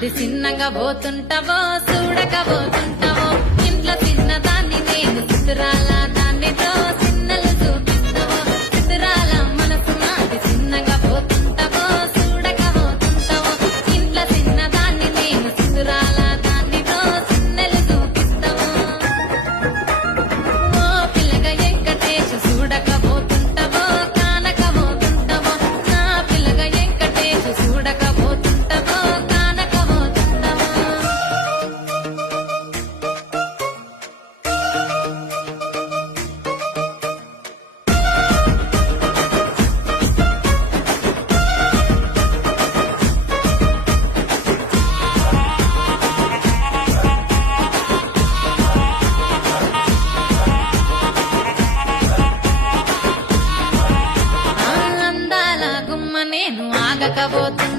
నాది చిన్నగా పోతుంటావో చూడకపోతుంటావో ఇంట్లో చిన్నదాన్ని నేను చిత్రాల దాన్నితో చిన్నలు చూపిస్తావో చిత్రాల మనసు నాది చిన్నగా పోతుంటావో చూడకపోతుంటావో ఇంట్లో చిన్నదాన్ని నేను చిత్రాల దాన్నితో చిన్నలు చూపిస్తావో ఓ పిల్లగా వెంకటేశ్ చూడకపోతుంటావో కానకపోతుంటావో నా పిల్లగా వెంకటేశ్ చూడకపోతుంటావో కానకపోతుంటావో ఆ అందాల గుమ్మ నేను ఆగకపోతున్నా